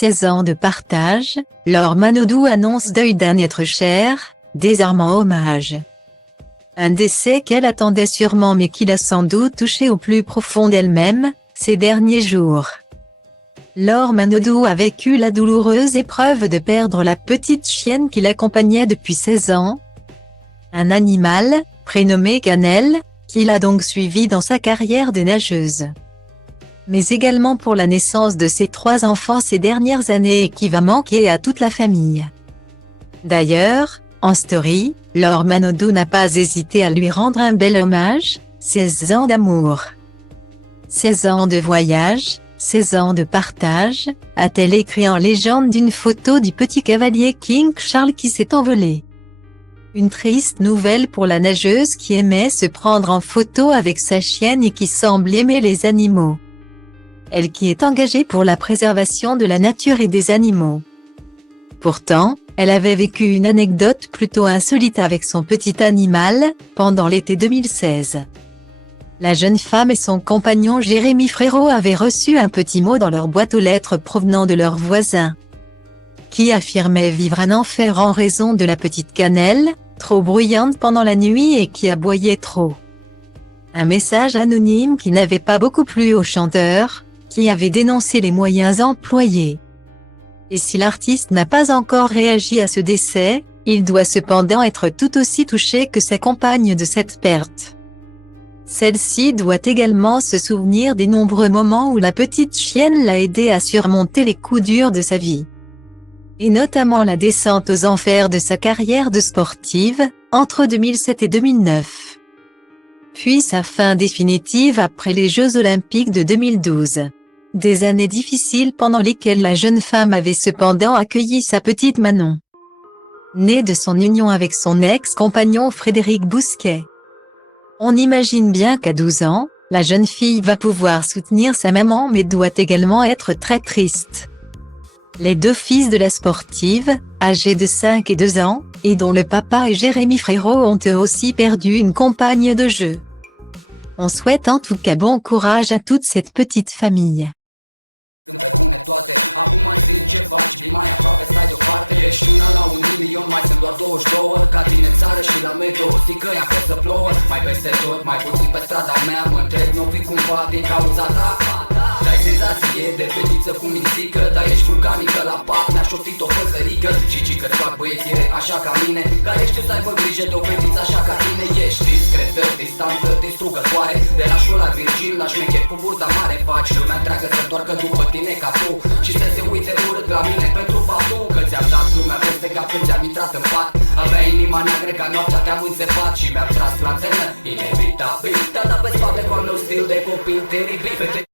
16 ans de partage, Laure Manodou annonce deuil d'un être cher, désarmant hommage. Un décès qu'elle attendait sûrement mais qui l'a sans doute touchée au plus profond d'elle-même, ces derniers jours. Laure Manodou a vécu la douloureuse épreuve de perdre la petite chienne qui l'accompagnait depuis 16 ans. Un animal, prénommé Cannelle, qui l'a donc suivi dans sa carrière de nageuse. Mais également pour la naissance de ses 3 enfants ces dernières années et qui va manquer à toute la famille. D'ailleurs, en story, Laure Manodou n'a pas hésité à lui rendre un bel hommage, 16 ans d'amour. 16 ans de voyage, 16 ans de partage, a-t-elle écrit en légende d'une photo du petit cavalier King Charles qui s'est envolé. Une triste nouvelle pour la nageuse qui aimait se prendre en photo avec sa chienne et qui semble aimer les animaux. Elle qui est engagée pour la préservation de la nature et des animaux. Pourtant, elle avait vécu une anecdote plutôt insolite avec son petit animal, pendant l'été 2016. La jeune femme et son compagnon Jérémy Frérot avaient reçu un petit mot dans leur boîte aux lettres provenant de leurs voisins, qui affirmait vivre un enfer en raison de la petite Cannelle, trop bruyante pendant la nuit et qui aboyait trop. Un message anonyme qui n'avait pas beaucoup plu au chanteur, qui avait dénoncé les moyens employés. Et si l'artiste n'a pas encore réagi à ce décès, il doit cependant être tout aussi touché que sa compagne de cette perte. Celle-ci doit également se souvenir des nombreux moments où la petite chienne l'a aidé à surmonter les coups durs de sa vie. Et notamment la descente aux enfers de sa carrière de sportive, entre 2007 et 2009. Puis sa fin définitive après les Jeux Olympiques de 2012. Des années difficiles pendant lesquelles la jeune femme avait cependant accueilli sa petite Manon, née de son union avec son ex-compagnon Frédéric Bousquet. On imagine bien qu'à 12 ans, la jeune fille va pouvoir soutenir sa maman mais doit également être très triste. Les 2 fils de la sportive, âgés de 5 et 2 ans, et dont le papa et Jérémy Frérot ont eux aussi perdu une compagne de jeu. On souhaite en tout cas bon courage à toute cette petite famille. Când pe bune toate, acum mai zi ce faci, vii mai aproape, stai deoparte. Ești una la 1.000.000, mai sunt doar 22. Ca tine în țară și la meteo, zic că e acolo să plouă. Mai peste tot, mai puțin pe strada mea. Mă întreb, n-o fi cumva din cauza ta? Dai senzație de fetiță cu mințică, dar ești vulcanică la pat. Mi-aș oftit o păsărică și că-ți fac băiețire așa ca mine, care știu să aibă grijă de o fetiță așa ca tine. Ești discretă, distantă, distrugătoare. De la șola Virgil, la șmecher cu burta mare. Faci lumea întreagă să întoarcă după tine ca tu și să se uite urât la mine pentru faptul că ți-am dat lumea peste cap când ți-am intrat în pat. Avea inima neagră ca noaptea, te-am înțepat și mi-am tras lanternă inevitabil. Te-am dat pe spate cu al meu stil de copil teribil.